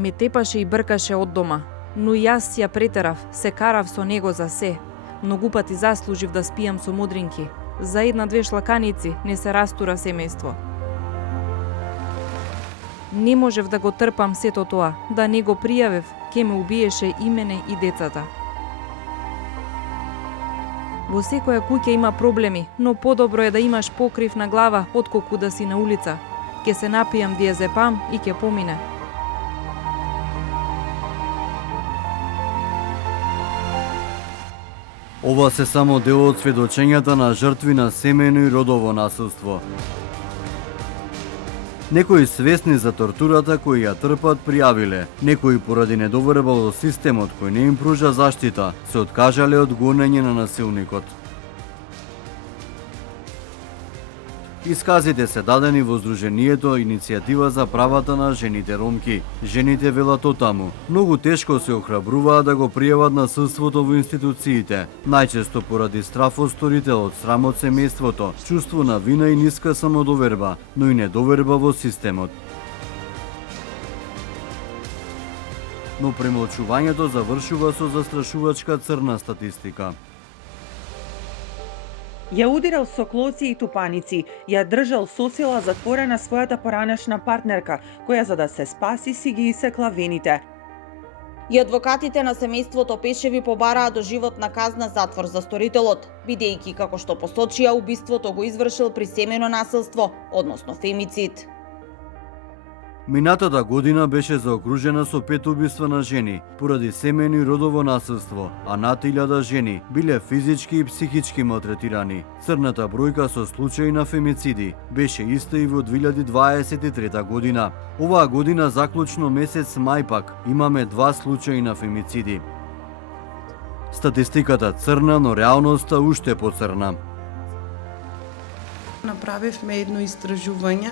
Ме тепаше и бркаше од дома, но јас ја претерав, се карав со него за се. Многу пати заслужив да спијам со мудринки. За една-две шлаканици не се растура семејство. Не можев да го трпам сето тоа, да не го пријавев, ке ме убиеше и мене и децата. Во секоја куќа има проблеми, но подобро е да имаш покрив на глава отколку да си на улица. Ке се напијам диазепам и ке помине. Ова се само дел од сведочењата на жртви на семејно и родово насилство. Некои свесни за тортурата кои ја трпат пријавиле, некои поради недоверба во системот кој не им пружа заштита, се откажале од гонење на насилникот. Исказите се дадени во Здруженијето Иницијатива за правата на жените ромки. Жените велат отаму. Многу тешко се охрабруваат да го пријават насилството во институциите, најчесто поради страф од сторителот, срам од семејството, чувство на вина и ниска самодоверба, но и недоверба во системот. Но премолчувањето завршува со застрашувачка црна статистика. Ја удирал со клоци и тупаници, ја држал со сила затворена својата поранешна партнерка, која за да се спаси си ги исекла вените. И адвокатите на семејството Пешеви побараа доживотна казна затвор за сторителот, бидејќи, како што посочија, убиството го извршил при семејно насилство, односно фемицид. Минатата година беше заокружена со 5 убиства на жени поради семејно и родово насилство, а над 1000 жени биле физички и психички малтретирани. Црната бројка со случаи на фемициди беше иста и во 2023 година. Оваа година заклучно месец мај пак имаме 2 случаи на фемициди. Статистиката црна, но реалноста уште поцрна. Направивме едно истражување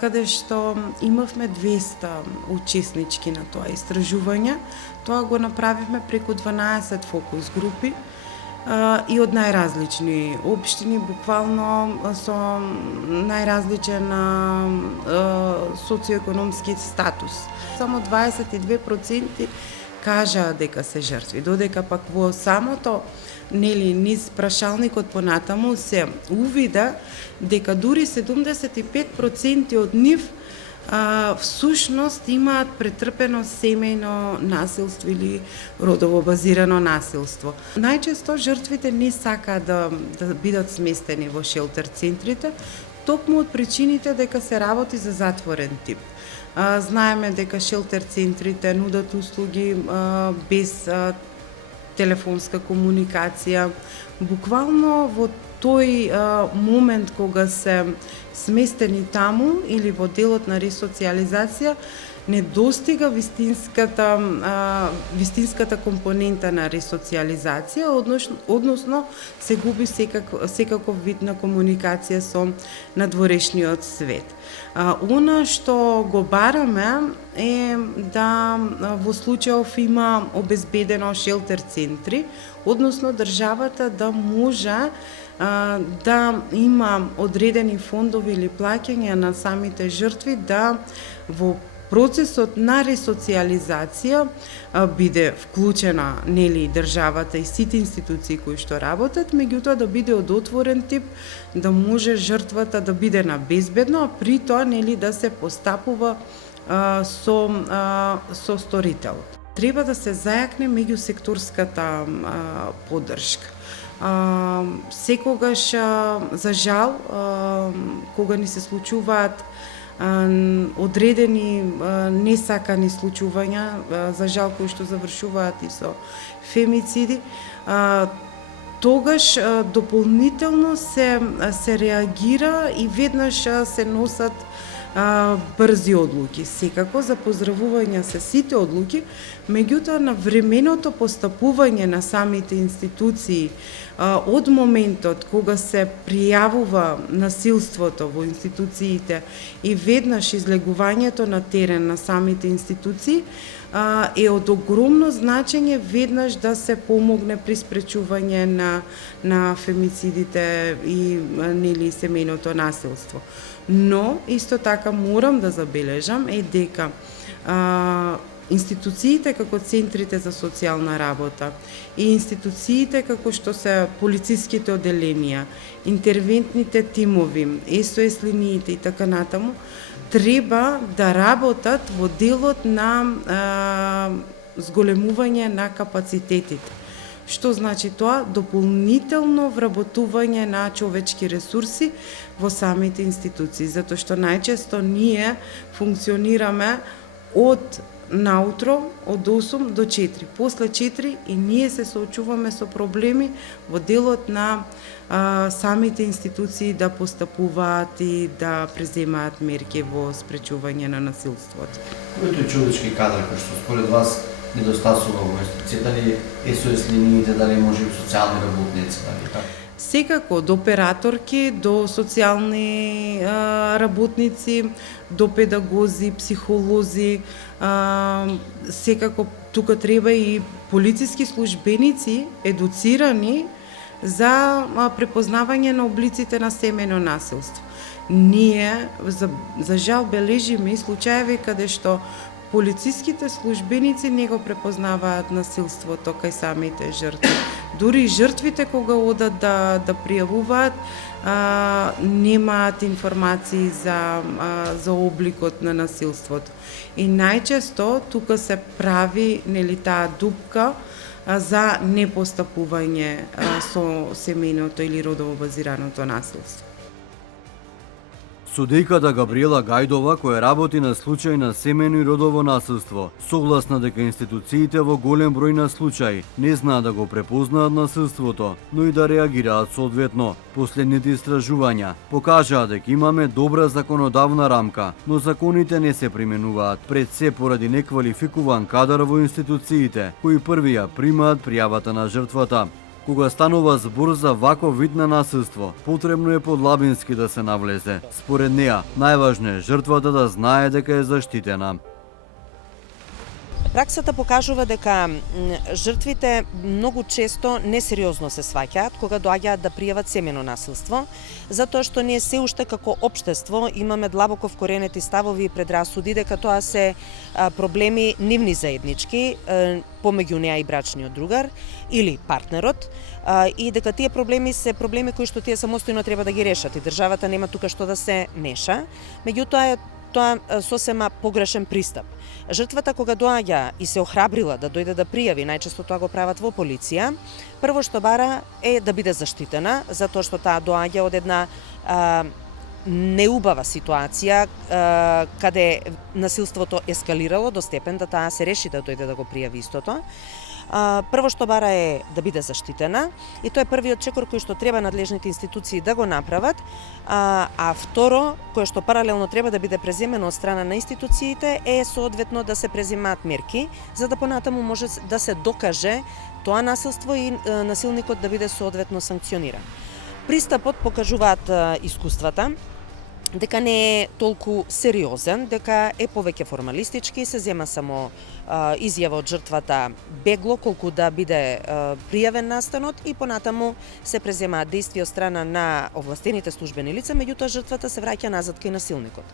каде што имавме 200 учеснички на тоа истражување. Тоа го направивме преку 12 фокус групи и од најразлични општини, буквално со најразличен социоекономски статус. Само 22% кажаа дека се жртви, додека пак во самото низ прашалникот понатаму се увида дека дури 75% од нив всушност имаат претрпено семејно насилство или родово базирано насилство. Најчесто жртвите не сакаат да бидат сместени во шелтер центрите, токму од причините дека се работи за затворен тип. Знаеме дека шелтер центрите нудат услуги без телефонска комуникација. Буквално во тој момент кога се сместени таму или во делот на ресоциализација, не достига вистинската компонента на ресоциализација, односно се губи секаков вид на комуникација со надворешниот свет. Она што го бараме е да во случајов има обезбедено шелтер центри, односно државата да може да има одредени фондови или плаќања на самите жртви да во процесот на ресоциализација биде вклучена државата и сите институции кои што работат, меѓутоа да биде од отворен тип, да може жртвата да биде на безбедно, а при тоа да се постапува со сторителот. Треба да се зајакне меѓусекторската поддршка. Секогаш, за жал, кога ни се случуваат одредени несакани случувања, за жал кои што завршуваат и со фемициди, тогаш дополнително се реагира и веднаш се носат брзи одлуки. Секако за поздравување се сите одлуки, меѓутоа на временото постапување на самите институции од моментот кога се пријавува насилството во институциите и веднаш излегувањето на терен на самите институции е од огромно значење веднаш да се помогне при спречување на фемицидите и семејното насилство. Но, исто така морам да забележам дека институциите како центрите за социјална работа и институциите како што се полициските одделенија, интервентните тимови, СОС линиите и така натаму, треба да работат во делот на зголемување на капацитетите. Што значи тоа? Дополнително вработување на човечки ресурси во самите институции, затоа што најчесто ние функционираме од наутро, од 8 до 4. После 4 и ние се соочуваме со проблеми во делот на самите институции да постапуваат и да преземаат мерки во спречување на насилството. Кој е човечки кадар кој што според вас недостасува во институција, дали СОС линиите, дали може и социјални работници, дали така? Секако, до операторки, до социјални работници, до педагози, психолози, секако тука треба и полициски службеници едуцирани за препознавање на облиците на семејно насилство. Ние, за жал, бележиме и случаеви каде што полициските службеници не го препознаваат насилството кај самите жртви. Дури и жртвите кога одат да пријавуваат, немаат информации за обликот на насилството. И најчесто тука се прави таа дупка за непостапување со семејното или родово базираното насилство. Судејката Габриела Гајдова, која работи на случај на семејно и родово насилство, согласна дека институциите во голем број на случаи не знаат да го препознаат насилството, но и да реагираат соодветно. Последните истражувања покажаа дека имаме добра законодавна рамка, но законите не се применуваат, пред се поради неквалификуван кадар во институциите, кои први ја примаат пријавата на жртвата. Кога станува збор за ваков вид на насилство, потребно е подлабински да се навлезе. Според неа, најважно е жртвата да знае дека е заштитена. Праксата покажува дека жртвите многу често несериозно се сваќаат кога доаѓаат да пријават семејно насилство, затоа што ние се уште како општество имаме длабоко вкоренети ставови и предрасуди дека тоа се проблеми нивни заеднички, помеѓу неа и брачниот другар или партнерот, и дека тие проблеми се проблеми кои што тие самостојно треба да ги решат и државата нема тука што да се меша. Меѓутоа тоа сосема погрешен пристап. Жртвата кога доаѓа и се охрабрила да дојде да пријави, најчесто тоа го прават во полиција, прво што бара е да биде заштитена, затоа што таа доаѓа од една неубава ситуација каде насилството ескалирало до степен да таа се реши да дојде да го пријави истото. Прво што бара е да биде заштитена и тоа е првиот чекор кој што треба надлежните институции да го направат, а второ, кое што паралелно треба да биде преземено од страна на институциите е соодветно да се преземаат мерки за да понатаму може да се докаже тоа насилство и насилникот да биде соодветно санкциониран. Пристапот покажуваат искуствата дека не е толку сериозен, дека е повеќе формалистички, се зема само изјава од жртвата бегло колку да биде пријавен настанот и понатаму се преземаат действија од страна на овластените службени лица, меѓутоа жртвата се враќа назад кај насилникот.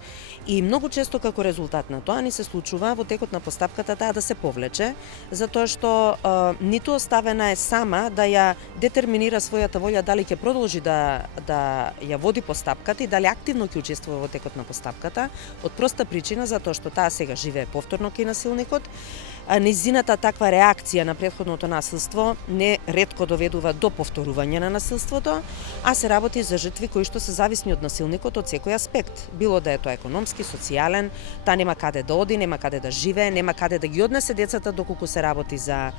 И многу често како резултат на тоа ни се случува во текот на постапката таа да се повлече, затоа што ниту оставена е сама да ја детерминира својата волја дали ќе продолжи да ја води постапката и дали активно ќе учествува во текот на постапката, од проста причина затоа што таа сега живее повторно кај насилникот. Низината таква реакција на претходното насилство не ретко доведува до повторување на насилството, а се работи за жртви кои што се зависни од насилникот од секој аспект. Било да е тоа економски, социјален, таа нема каде да оди, нема каде да живее, нема каде да ги однесе децата доколку се работи за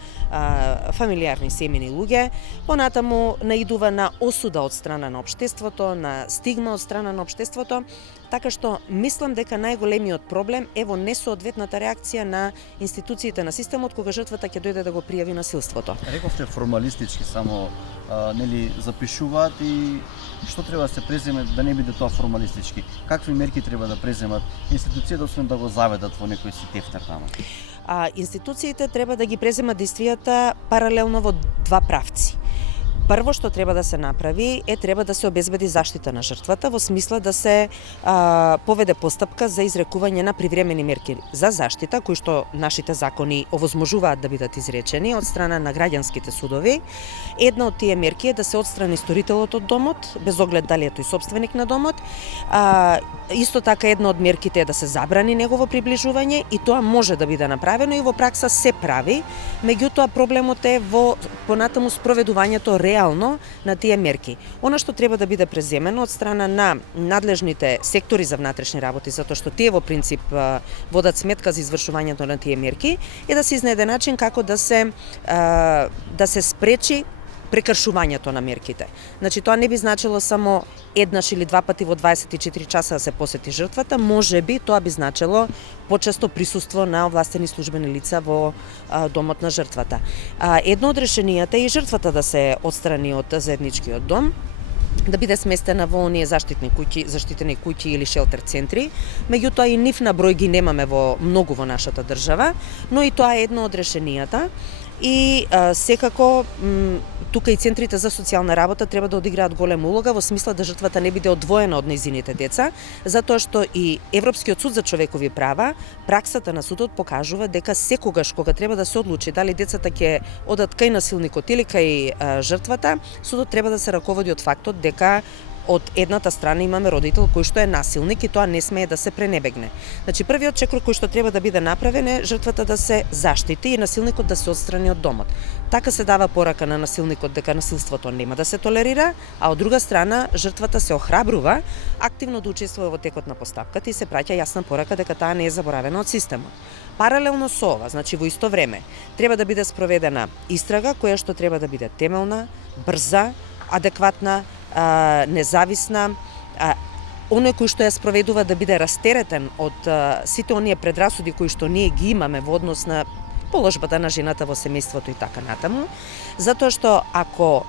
фамилиарни семејни луѓе, понатаму наидува на осуда од страна на општеството, на стигма од страна на општеството, така што мислам дека најголемиот проблем е во несоодветната реакција на институциите на системот кога жртвата ќе дојде да го пријави насилството. Рековте формалистички само нели запишуваат и што треба да се преземе да не биде тоа формалистички? Какви мерки треба да преземат институциите освен да го заведат во некој си тефтер таму? Институциите треба да ги преземат действијата паралелно во два правци. Прво што треба да се направи треба да се обезбеди заштита на жртвата во смисла да се поведе постапка за изрекување на привремени мерки за заштита кои што нашите закони овозможуваат да бидат изречени од страна на граѓанските судови. Една од тие мерки е да се отстрани сторителот од домот без оглед дали е тој собственик на домот. Исто така една од мерките е да се забрани негово приближување и тоа може да биде направено и во пракса се прави, меѓутоа проблемот е во понатаму спроведувањето реално на тие мерки. Она што треба да биде преземено од страна на надлежните сектори за внатрешни работи, затоа што тие во принцип водат сметка за извршувањето на тие мерки, е да се изнајде начин како да се спречи прекршувањето на мерките. Значи тоа не би значило само еднаш или два пати во 24 часа да се посети жртвата, можеби тоа би значило почесто присуство на овластени службени лица во домот на жртвата. Едно од решенијата е и жртвата да се отстрани од заедничкиот дом, да биде сместена во оние заштитени куќи или шелтер центри, меѓутоа и нив на број ги немаме во многу во нашата држава, но и тоа е едно од решенијата. И секако тука и центрите за социјална работа треба да одиграат голема улога во смисла да жртвата не биде одвоена од нејзините деца, затоа што и Европскиот суд за човекови права, праксата на судот покажува дека секогаш кога треба да се одлучи дали децата ќе одат кај насилникот или кај жртвата, судот треба да се раководи од фактот дека од едната страна имаме родител кој што е насилник и тоа не смее да се пренебегне. Значи првиот чекор кој што треба да биде направен е жртвата да се заштити и насилникот да се отстрани од домот. Така се дава порака на насилникот дека насилството нема да се толерира, а од друга страна жртвата се охрабрува активно да учествува во текот на постапката и се праќа јасна порака дека таа не е заборавена од системот. Паралелно со ова, значи во исто време, треба да биде спроведена истрага која што треба да биде темелна, брза, адекватна, независна, оној кој што ја спроведува да биде растеретен од сите оние предрасуди кои што ние ги имаме во однос на положбата на жената во семејството и така натаму, затоа што ако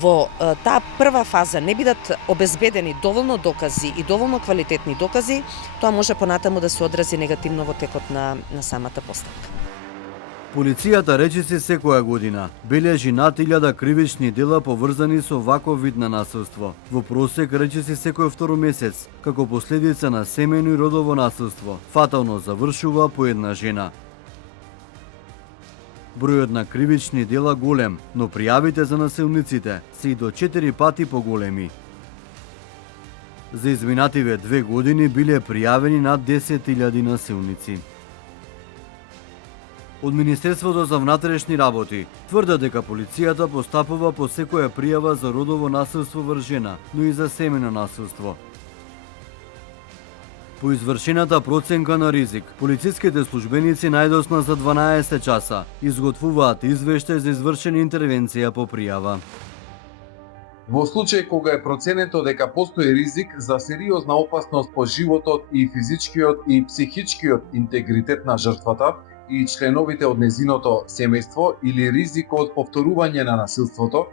во таа прва фаза не бидат обезбедени доволно докази и доволно квалитетни докази, тоа може понатаму да се одрази негативно во текот на самата постапка. Полицијата речиси секоја година бележи над 1000 кривични дела поврзани со ваков вид на насилство. Во просек речиси секој втори месец, како последица на семејно и родово насилство, фатално завршува по една жена. Бројот на кривични дела голем, но пријавите за насилниците се и до 4 пати поголеми. За изминативе 2 години биле пријавени над 10.000 насилници. Од Министерството за внатрешни работи тврдат дека полицијата постапува по секоја пријава за родово насилство врз жена, но и за семејно насилство. По извршената проценка на ризик, полициските службеници најдосна за 12 часа изготвуваат извештај за извршена интервенција по пријава. Во случај кога е проценето дека постои ризик за сериозна опасност по животот и физичкиот и психичкиот интегритет на жртвата и членовите од незиното семејство или ризик од повторување на насилството,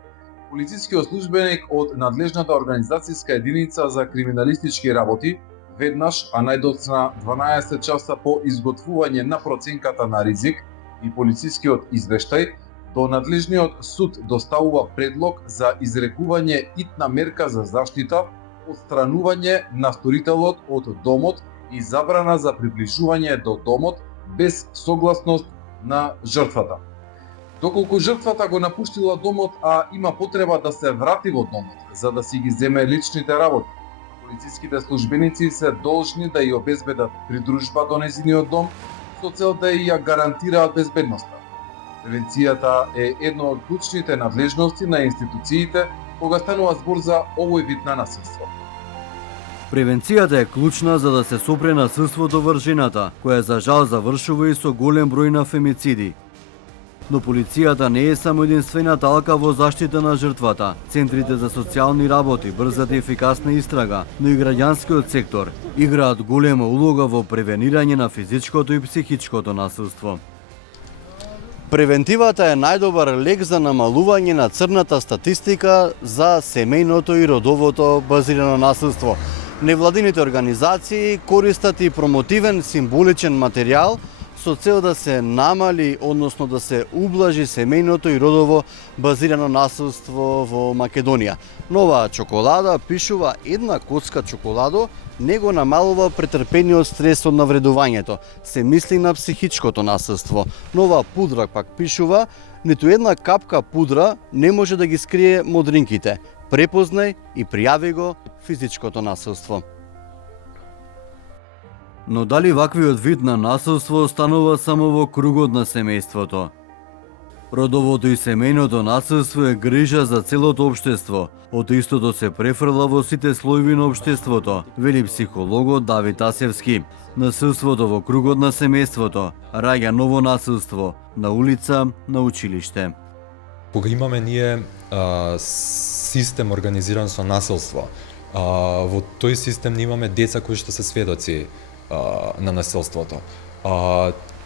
полицискиот службеник од надлежната организацијска единица за криминалистички работи веднаш, а најдоцна 12 часа по изготвување на проценката на ризик и полицискиот извештај, до надлежниот суд доставува предлог за изрекување итна мерка за заштита, отстранување на сторителот од домот и забрана за приближување до домот без согласност на жртвата. Доколку жртвата го напуштила домот, а има потреба да се врати во домот за да си ги земе личните работи, полициските службеници се должни да ја обезбедат придружба до нејзиниот дом со цел да ја гарантираат безбедноста. Превенцијата е едно од клучните надлежности на институциите кога станува збор за овој вид на насилство. Превенцијата е клучна за да се сопре насилството врз жената, која за жал завршува и со голем број на фемициди. Но полицијата не е само единствената алка во заштита на жртвата. Центрите за социјални работи, брзата и ефикасна истрага, но и граѓанскиот сектор играат голема улога во превенирање на физичкото и психичкото насилство. Превентивата е најдобар лек за намалување на црната статистика за семејното и родовото базирано насилство. Невладините организации користат и промотивен символичен материјал со цел да се намали, односно да се ублажи семејното и родово базирано насилство во Македонија. Новаа чоколада пишува една коцка чоколадо не го намалува претрпениот стрес од навредувањето. Се мисли на психичкото насилство. Нова пудра пак пишува ниту една капка пудра не може да ги скрие модринките. Препознај и пријави го физичкото насилство. Но дали ваквиот вид на насилство останува само во кругот на семејството? Родовото и семејното насилство е грижа за целото општество. Од истото се префрла во сите слоеви на општеството, вели психологот Давид Асевски. Насилството во кругот на семејството раѓа ново насилство на улица, на училиште. Кога имаме ние систем организиран со насилство, во тој систем ние имаме деца кои што се сведоци на насилството.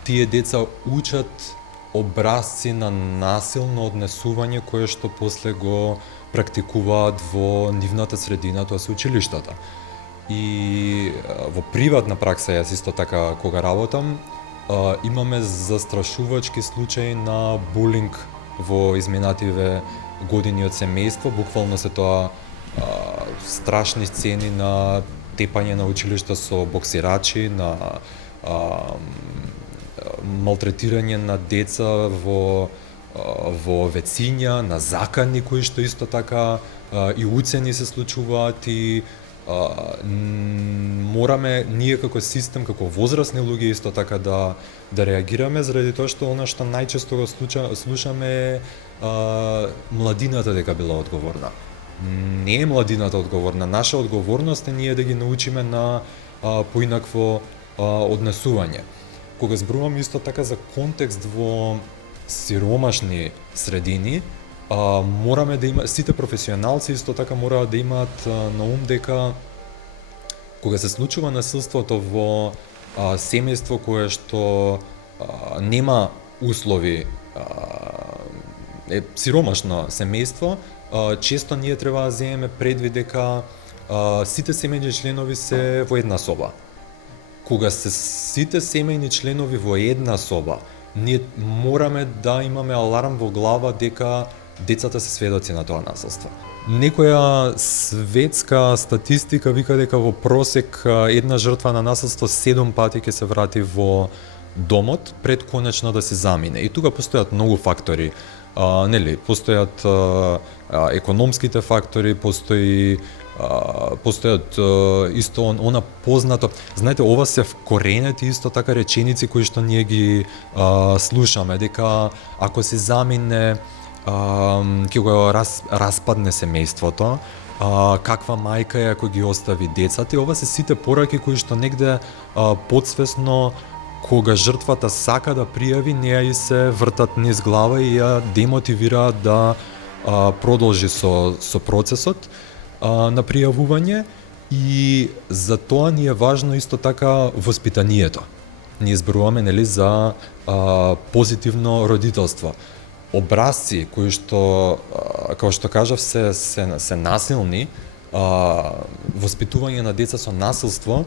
Тие деца учат образци на насилно однесување кое што после го практикуваат во нивната средина, тоа се училиштата. И во приватна пракса, јас исто така кога работам, имаме застрашувачки случаи на булинг во изминативе години од семејство. Буквално се тоа страшни сцени на тепање на училишта со боксирачи, на малтретирање на деца во вециња, на закани кои што исто така и уцени се случуваат и мораме ние како систем, како возрастни луѓе исто така да реагираме, заради тоа што она што најчесто го слушаме е младината дека била одговорна. Не е младината одговорна, наша одговорност е ние да ги научиме на поинакво однесување. Кога зборуваме исто така за контекст во сиромашни средини, мораме да има, сите професионалци исто така мораат да имаат на ум дека кога се случува насилството во семејство кое што нема услови, е сиромашно семејство, често ние треба да земеме предвид дека сите семејни членови се во една соба. Кога се сите семејни членови во една соба, ние мораме да имаме аларм во глава дека децата се сведоци на тоа насилство. Некоја светска статистика вика дека во просек една жртва на насилство 7 пати ќе се врати во домот пред конечно да се замине. И тука постојат многу фактори. Постојат економските фактори, постојат исто она познато. Знаете, ова се вкоренети исто така реченици кои што ние ги слушаме, дека ако се замине ќе го распадне семејството, каква мајка е ако ги остави децата. И ова се сите пораки кои што негде подсвесно кога жртвата сака да пријави, неа и се вртат низ глава и ја демотивираат да продолжи со процесот на пријавување. И за тоа ни е важно исто така воспитанието. Ние зборуваме за позитивно родителство. Образци кои што, како што кажав, се насилни, воспитување на деца со насилство,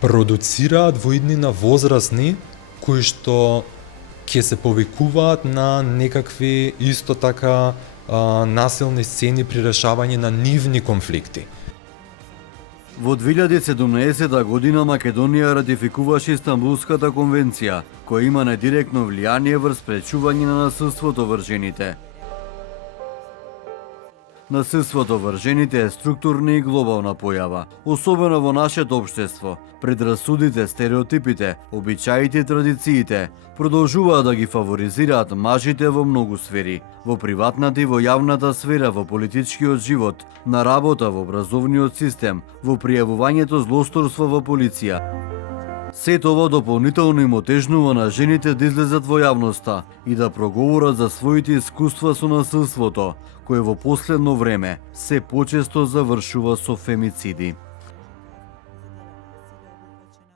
продуцираат во иднина возрастни кои што ќе се повикуваат на некакви исто така насилни сцени при решавање на нивни конфликти. Во 2017 година Македонија ратификуваше Истанбулската конвенција, која има недиректно влијание врз спречување на насилството врз жените. Насилството врз жените е структурна и глобална појава, особено во нашето општество. Предрасудите, стереотипите, обичаите и традициите продолжуваат да ги фаворизираат мажите во многу сфери, во приватната и во јавната сфера, во политичкиот живот, на работа, во образовниот систем, во пријавувањето злосторство во полиција. Сето ова дополнително им отежнува на жените да излезат во јавноста и да проговорат за своите искуства со насилството, кое во последно време се почесто завршува со фемициди.